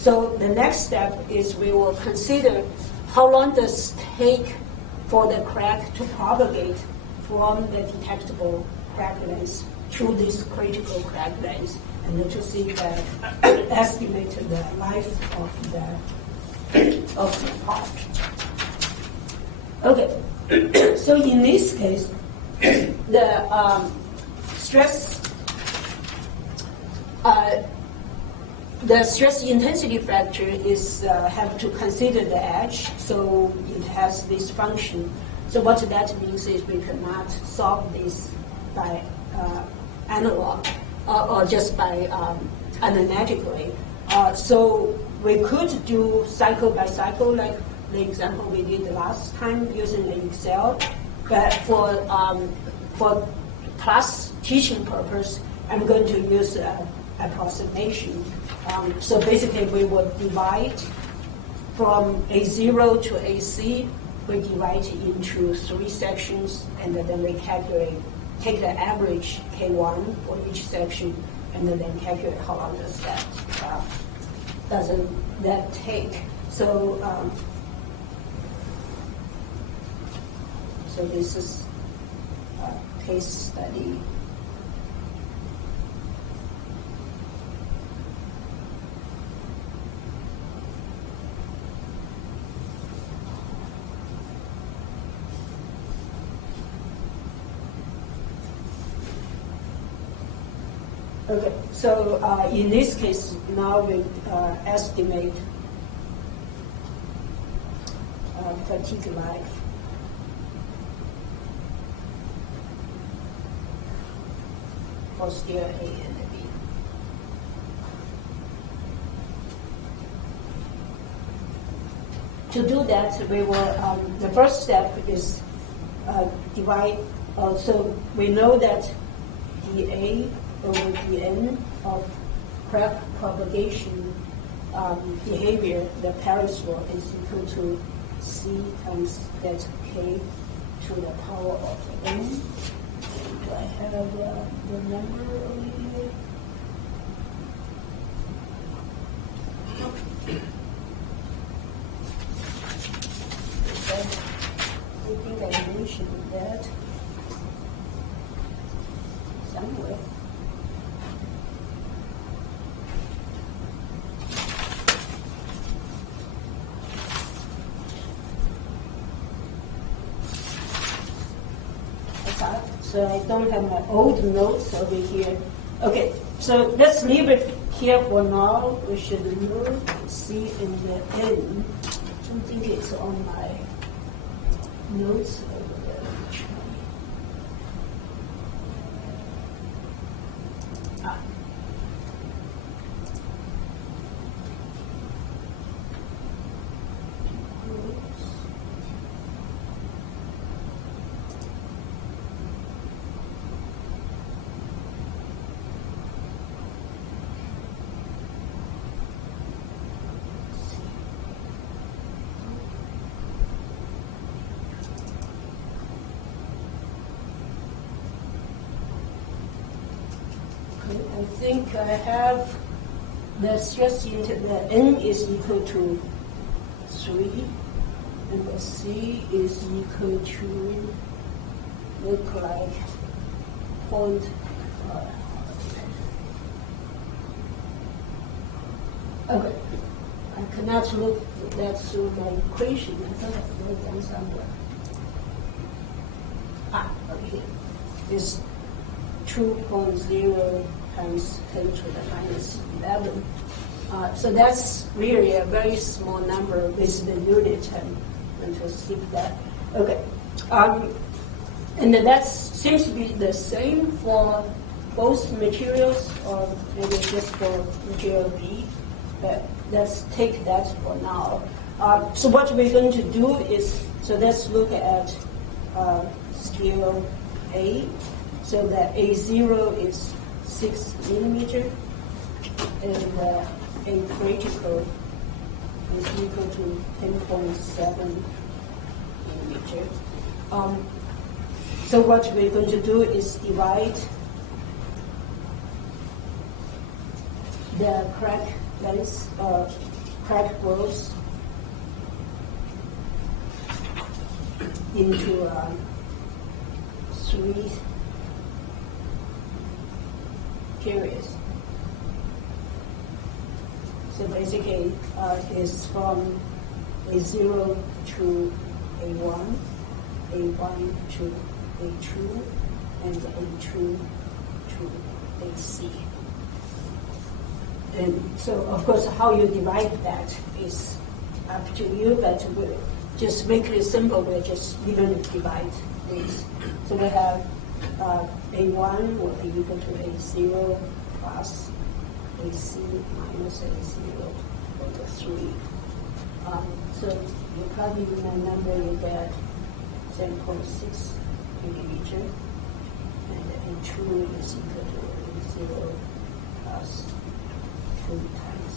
So the next step is we will consider how long does it take for the crack to propagate from the detectable crack length to this critical crack length, and then to see the estimate the life of the part. Okay, so in this case, the stress intensity factor is have to consider the edge, so it has this function. So what that means is we cannot solve this by analog or just by analytically. So we could do cycle by cycle, like the example we did last time using the Excel. But for class teaching purpose, I'm going to use approximation. So basically, we would divide from A0 to AC. We divide into 3 sections, and then we take the average K1 for each section, and then calculate how long does that take. So so this is a case study. Okay, so in this case, now we estimate fatigue life. For still A and B. To do that, we will, the first step is divide, so we know that dA over dN of crack propagation behavior, the Paris law is equal to C times delta K to the power of N. Do I have the number over here? I think I mentioned that somewhere. So I don't have my old notes over here. Okay, so let's leave it here for now. We should move C and the N. I don't think it's on my notes over there. I think I have the stress into the N is equal to 3, and the C is equal to look like 0.5. Okay, I cannot look that through my equation. I thought I wrote down somewhere. Over here. It's 2.0 times 10 to the minus 11. So that's really a very small number with the unit. I'm going to skip that. Okay. And that seems to be the same for both materials, or maybe just for material B. But let's take that for now. So what we're going to do is, so let's look at scale A. So the A0 is 6 millimeter, and A critical is equal to 10.7 millimeter. So what we're going to do is divide the crack length, crack growth into 3 periods. So basically, it's from A0 to A1, A1 to A2, and A2 to AC. And so, of course, how you divide that is up to you, but we'll just make it simple. We're just going to divide this. So we have A1 will be equal to A0 plus AC minus A0 over 3. So you plug in the number, you get 7.6 millimeter, and A2 is equal to A0 plus 2 times.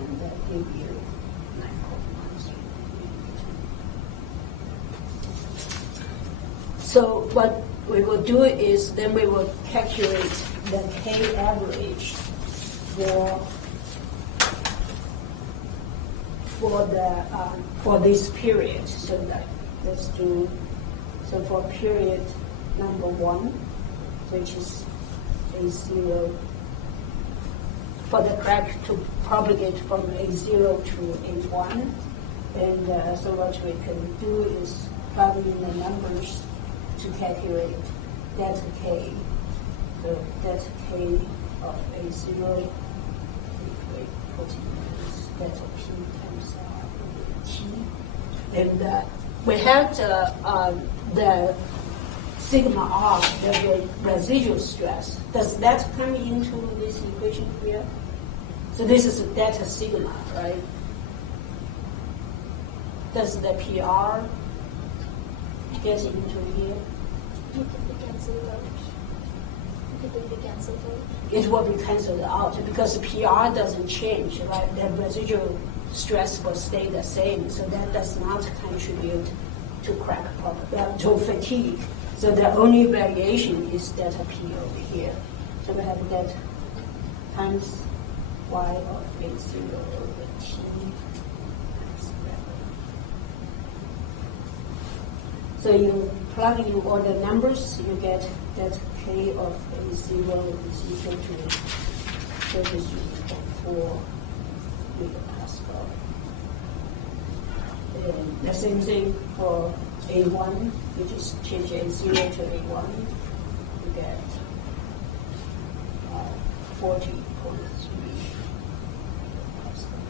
And that gives you 9.13 millimeter. So what we will do is then we will calculate the K average for this period. So that let's do for period number 1, which is A0, for the crack to propagate from A0 to A1. And so what we can do is plug in the numbers to calculate delta K. So delta K of A0 equals delta P times T. And we had the sigma R, the residual stress. Does that come into this equation here? So this is delta sigma, right? Does the PR get into here? You can be cancelled out. You can be cancelled out. It will be cancelled out because PR doesn't change, right? The residual stress will stay the same, so that does not contribute to crack to fatigue. So the only variation is delta P over here. So we have that times Y of A0 over T times whatever. So you plug in all the numbers, you get that K of A0 is equal to 33.4 megapascal. And the same thing for A1, you just change A0 to A1, you get 40.3 megapascal.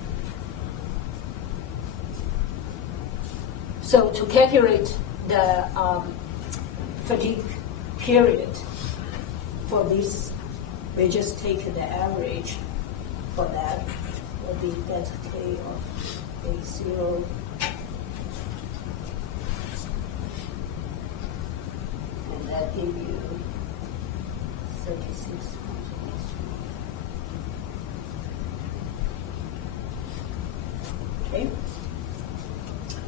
So to calculate the fatigue period for this, we just take the average for that, will be delta K of A0 and that gives you 36. Okay.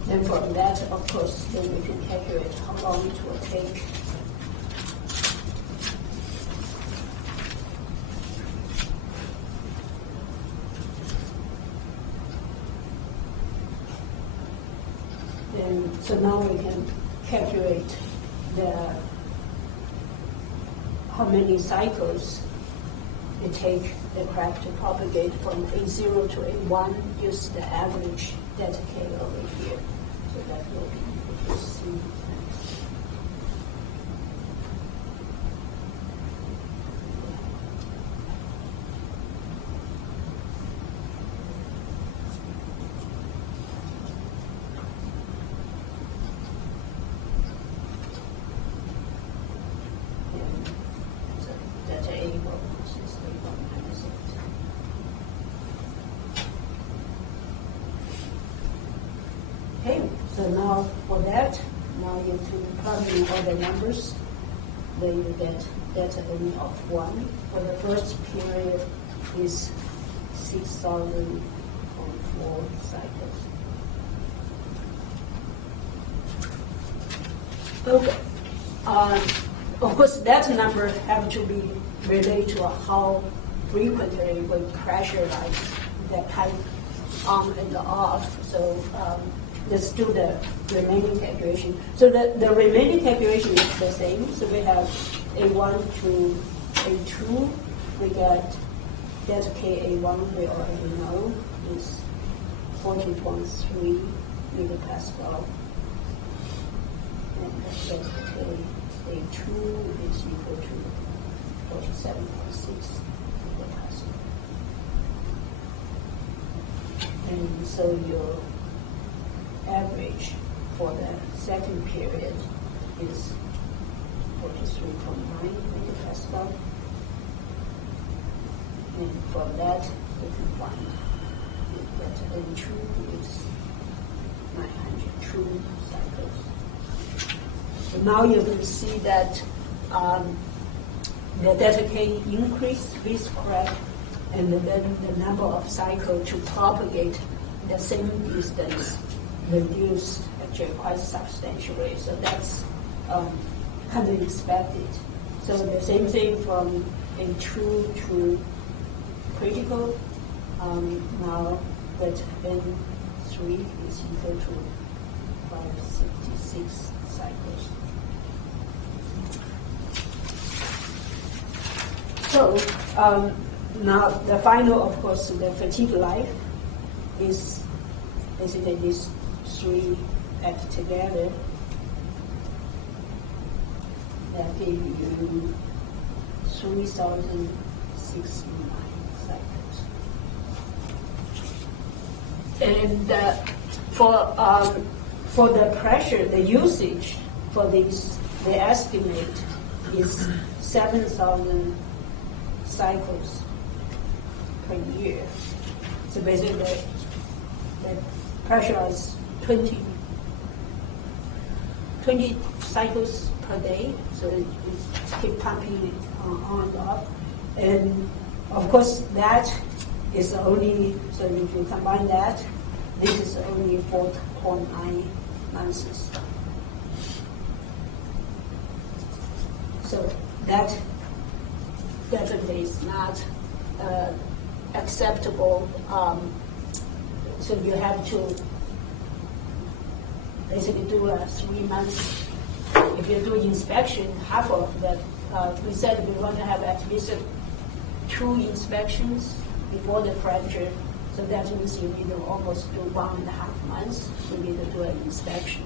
Then from that, of course, then we can calculate how long it will take. And so now we can calculate how many cycles it takes the crack to propagate from A0 to A1, use the average delta K over here. So that will be equal to C times. So delta A will consist of 1 minus 8. Okay, so now for that, now you can plug in all the numbers. Then you get delta N of 1. For the first period is 6,000.4 cycles. Okay. of course, that number have to be related to how frequently we pressurize the pipe on and off. So let's do the remaining calculation. So the remaining calculation is the same. So we have A1 to A2. We got delta Ka1, we already know, is 14.3 megapascal. And delta Ka2 is equal to 47.6 megapascal. And so your average for the second period is 43.9 megapascal. And from that, we can find that N2 is 902 cycles. So now you can see that the delta K increased with crack, and then the number of cycles to propagate the same distance reduced actually quite substantially. So that's kind of expected. So the same thing from A2 to critical. Now that N3 is equal to 566 cycles. So now the final, of course, the fatigue life is basically these three act together. That give you 3,069 cycles. And for the pressure, the usage for these, the estimate is 7,000 cycles per year. So basically, the pressure is 20 cycles per day. So it keep pumping on and off. And of course, that is only, so if you combine that, this is only 4.9 months. So that definitely is not acceptable. So you have to basically do 3 months. If you do inspection, half of that, we said we want to have at least 2 inspections before the fracture. So that means you need to almost do 1.5 months. You need to do an inspection.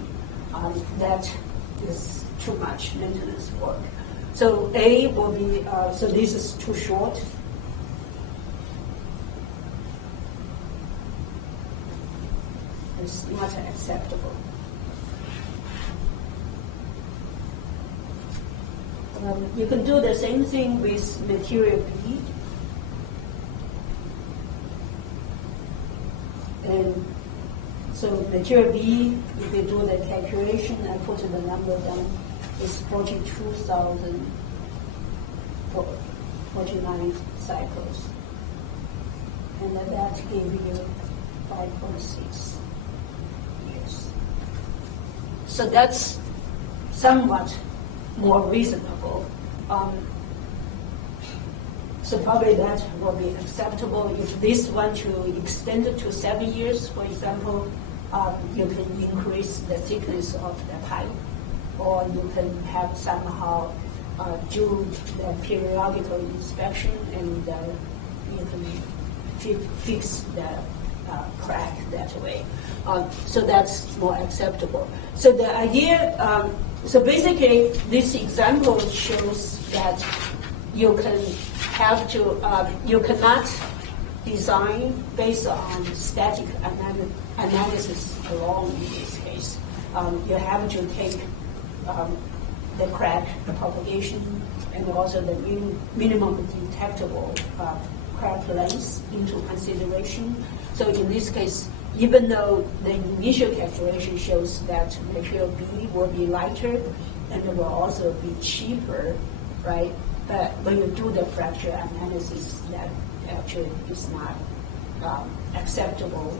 That is too much maintenance work. So A will be, so this is too short. It's not acceptable. You can do the same thing with material B. And so material B, if you do the calculation and put the number down, is 42,049 cycles. And then that gave you 5.6 years. So that's somewhat more reasonable. So probably that will be acceptable. If this want to extend it to 7 years, for example, you can increase the thickness of the pipe, or you can have somehow do the periodical inspection, and you can fix the crack that way. So that's more acceptable. So the idea, so basically this example shows that you can have to, you cannot design based on static analysis alone in this case. You have to take the crack, the propagation, and also the minimum detectable crack length into consideration. So in this case, even though the initial calculation shows that material B will be lighter and will also be cheaper, right? But when you do the fracture analysis, that actually is not acceptable.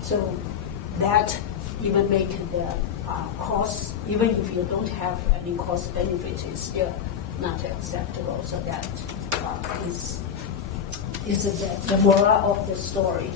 So that even make the cost, even if you don't have any cost benefit, it's still not acceptable. So that is the moral of the story.